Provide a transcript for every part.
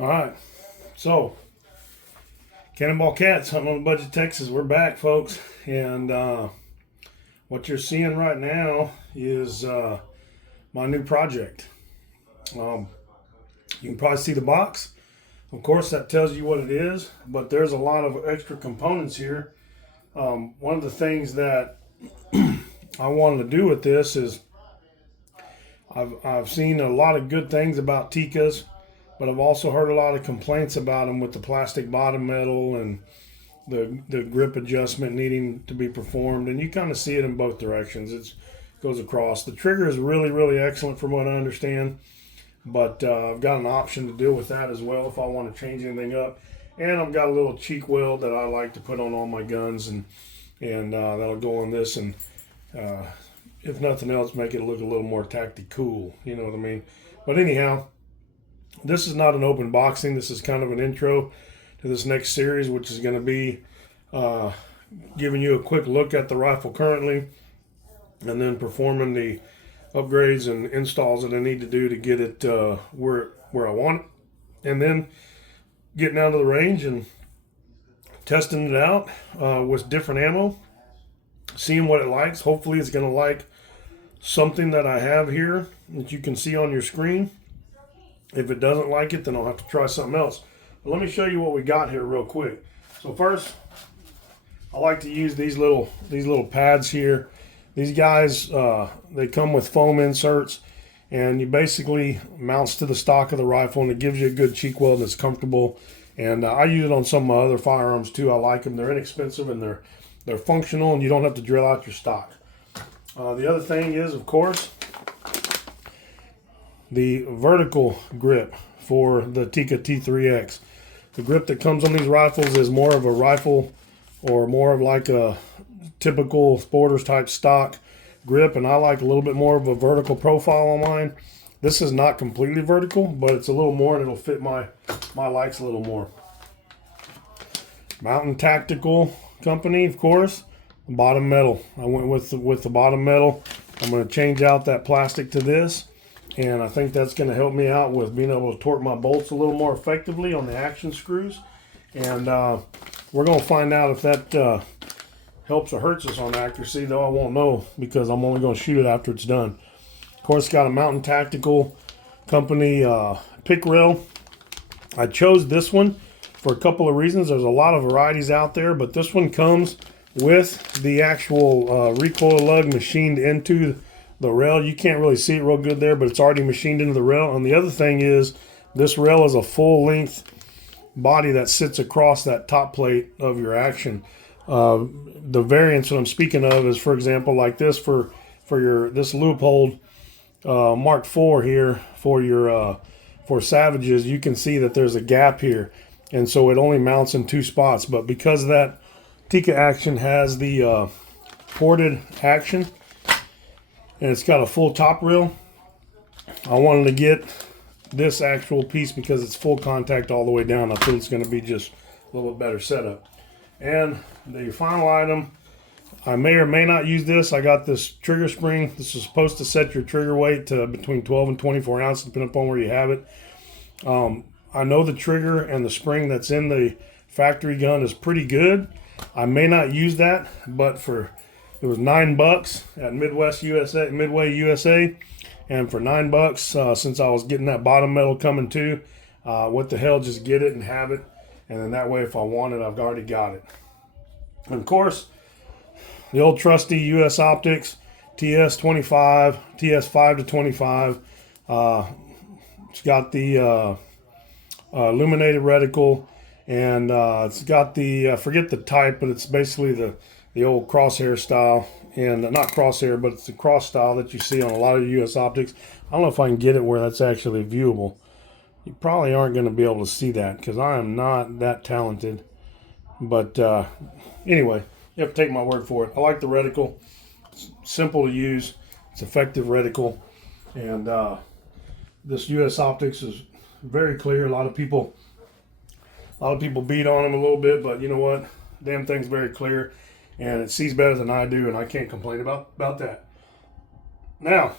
All right, so Cannonball Cats hunting on the budget, Texas. We're back, folks, and what you're seeing right now is my new project. You can probably see the box. Of course, that tells you what it is, but there's a lot of extra components here. One of the things that I wanted to do with this is I've seen a lot of good things about Tikkas, but I've also heard a lot of complaints about them with the plastic bottom metal and the grip adjustment needing to be performed. And you kind of see it in both directions. It goes across. The trigger is really, really excellent from what I understand, but I've got an option to deal with that as well if I want to change anything up. And I've got a little cheek weld that I like to put on all my guns, and that'll go on this, and if nothing else, make it look a little more tactical. You know what I mean? But anyhow, this is not an open boxing. This is kind of an intro to this next series, which is going to be giving you a quick look at the rifle currently, and then performing the upgrades and installs that I need to do to get it where I want it, and then getting out of the range and testing it out with different ammo, seeing what it likes. Hopefully it's going to like something that I have here that you can see on your screen. If it doesn't like it, then I'll have to try something else. But let me show you what we got here real quick. So first, I like to use these little pads here. These guys, they come with foam inserts, and you basically mounts to the stock of the rifle, and it gives you a good cheek weld that's comfortable. And I use it on some of my other firearms too. I like them. They're inexpensive and they're functional, and you don't have to drill out your stock. The other thing is, of course, the vertical grip for the Tikka T3X. The grip that comes on these rifles is more of a rifle, or more of like a typical sporters type stock grip, and I like a little bit more of a vertical profile on mine. This is not completely vertical, but it's a little more, and it'll fit my likes a little more. Mountain Tactical Company, of course. Bottom metal. I went with the bottom metal. I'm going to change out that plastic to this, and I think that's going to help me out with being able to torque my bolts a little more effectively on the action screws. And we're going to find out if that helps or hurts us on accuracy, though I won't know because I'm only going to shoot it after it's done. Of course, got a Mountain Tactical Company pick rail. I chose this one for a couple of reasons. There's a lot of varieties out there, but this one comes with the actual recoil lug machined into the rail. You can't really see it real good there, but it's already machined into the rail. And the other thing is, this rail is a full length body that sits across that top plate of your action. The variants that I'm speaking of is, for example, like this for this Leupold Mark IV here for your for Savages. You can see that there's a gap here, and so it only mounts in two spots. But because that Tikka action has the ported action, and it's got a full top rail, I wanted to get this actual piece because it's full contact all the way down. I think it's going to be just a little bit better setup. And the final item, I may or may not use this. I got this trigger spring. This is supposed to set your trigger weight to between 12 and 24 ounces, depending upon where you have it. I know the trigger and the spring that's in the factory gun is pretty good. I may not use that, but it was $9 at Midway USA, and for $9, since I was getting that bottom metal coming too, what the hell, just get it and have it, and then that way if I want it, I've already got it. And of course, the old trusty US Optics TS25, TS5 to 25. It's got the illuminated reticle, and it's got the, I forget the type, but it's basically the old crosshair style, and not crosshair, but it's the cross style that you see on a lot of US Optics. I don't know if I can get it where that's actually viewable. You probably aren't going to be able to see that because I am not that talented. But anyway, you have to take my word for it. I like the reticle. It's simple to use. It's effective reticle, and this US Optics is very clear. A lot of people beat on them a little bit, but you know what? Damn thing's very clear, and it sees better than I do, and I can't complain about that. Now,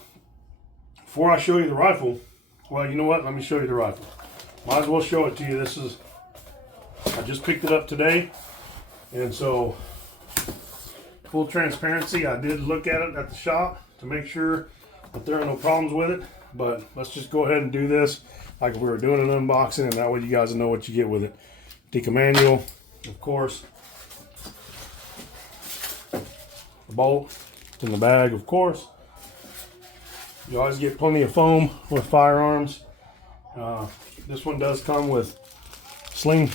before I show you the rifle, well, you know what? Let me show you the rifle. might as well show it to you. I just picked it up today, and so full transparency, I did look at it at the shop to make sure that there are no problems with it. But let's just go ahead and do this like we were doing an unboxing, and that way you guys know what you get with it. Tikka manual, of course. The bolt, it's in the bag, of course. You always get plenty of foam with firearms. This one does come with sling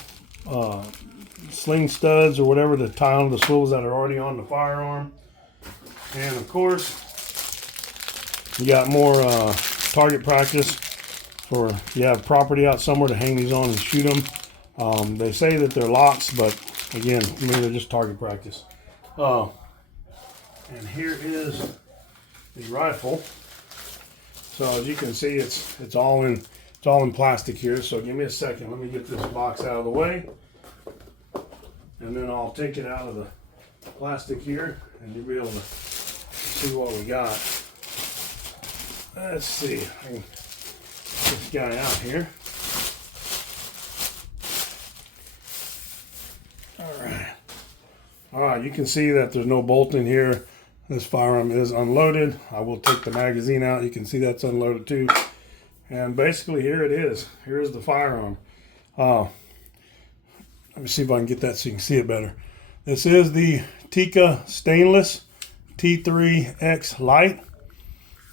studs or whatever to tie on the swivels that are already on the firearm. And of course, you got more target practice for if you have property out somewhere to hang these on and shoot them. They say that they're locks, but again, to me they're just target practice. And here is the rifle. So as you can see, it's all in plastic here. So give me a second. Let me get this box out of the way, and then I'll take it out of the plastic here, and you'll be able to see what we got. Let's see. I can get this guy out here. All right. You can see that there's no bolt in here. This firearm is unloaded. I will take the magazine out. You can see that's unloaded too. And basically here it is. Here's the firearm. Let me see if I can get that so you can see it better. This is the Tikka Stainless T3X Lite.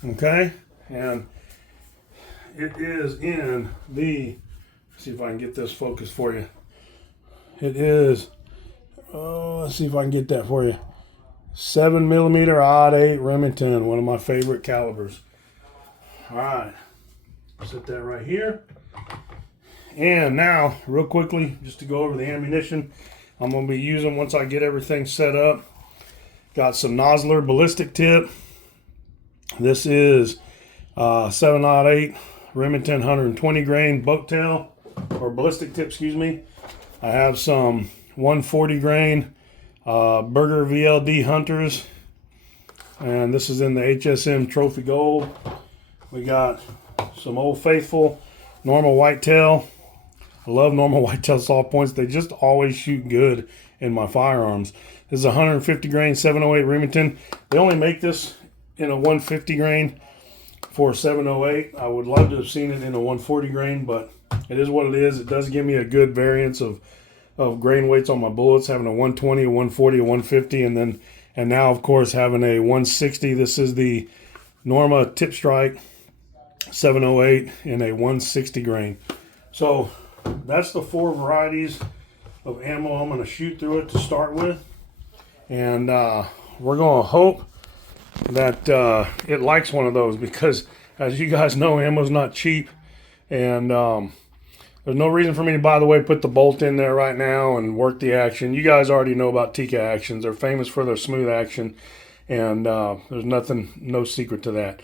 Okay. And it is in the, let's see if I can get this focused for you. It is, let's see if I can get that for you. 7mm odd 8 Remington, one of my favorite calibers. All right, set that right here. And now, real quickly, just to go over the ammunition I'm going to be using once I get everything set up. Got some Nosler ballistic tip. This is 7/8 Remington 120 grain boat tail, or ballistic tip, excuse me. I have some 140 grain Burger VLD Hunters, and this is in the HSM Trophy Gold. We got some Old Faithful normal whitetail. I love normal whitetail soft points. They just always shoot good in my firearms. This is a 150 grain 708 Remington. They only make this in a 150 grain for 708. I would love to have seen it in a 140 grain, but it is what it is. It does give me a good variance of grain weights on my bullets, having a 120, a 140, a 150, and now of course having a 160. This is the Norma Tip Strike 708 in a 160 grain. So that's the 4 varieties of ammo I'm going to shoot through it to start with, and we're going to hope that it likes one of those, because as you guys know, ammo's not cheap, and there's no reason for me to, by the way, put the bolt in there right now and work the action. You guys already know about Tikka actions. They're famous for their smooth action, and there's no secret to that.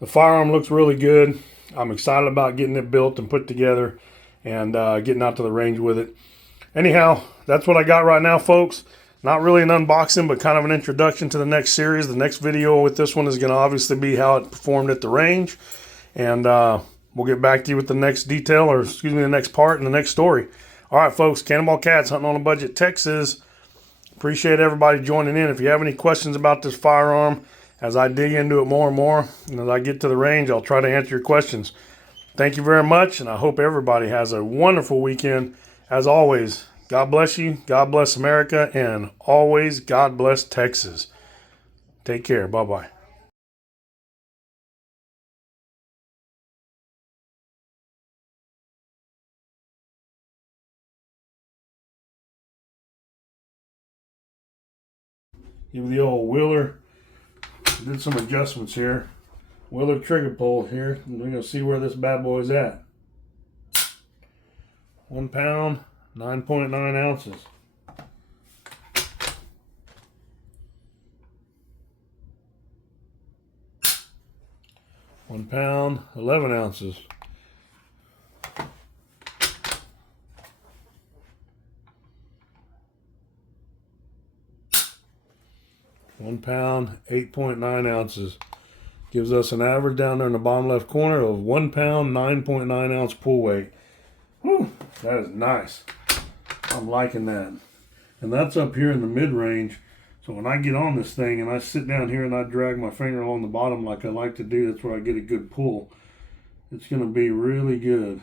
The firearm looks really good. I'm excited about getting it built and put together and getting out to the range with it. Anyhow, that's what I got right now, folks. Not really an unboxing, but kind of an introduction to the next series. The next video with this one is going to obviously be how it performed at the range, and we'll get back to you with the next detail, or excuse me, the next part and the next story. All right, folks, Cannonball Cats, Hunting on a Budget, Texas. Appreciate everybody joining in. If you have any questions about this firearm, as I dig into it more and more, and as I get to the range, I'll try to answer your questions. Thank you very much, and I hope everybody has a wonderful weekend. As always, God bless you, God bless America, and always God bless Texas. Take care. Bye-bye. Give the old Wheeler. Did some adjustments here. Wheeler trigger pull here. And we're going to see where this bad boy is at. 1 pound, 9.9 ounces. 1 pound, 11 ounces. 1 pound, 8.9 ounces. Gives us an average down there in the bottom left corner of 1 pound, 9.9 ounce pull weight. Whew, that is nice. I'm liking that. And that's up here in the mid-range. So when I get on this thing and I sit down here and I drag my finger along the bottom like I like to do, that's where I get a good pull. It's going to be really good.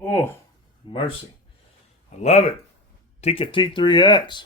Oh, mercy. I love it. Tikka T3X.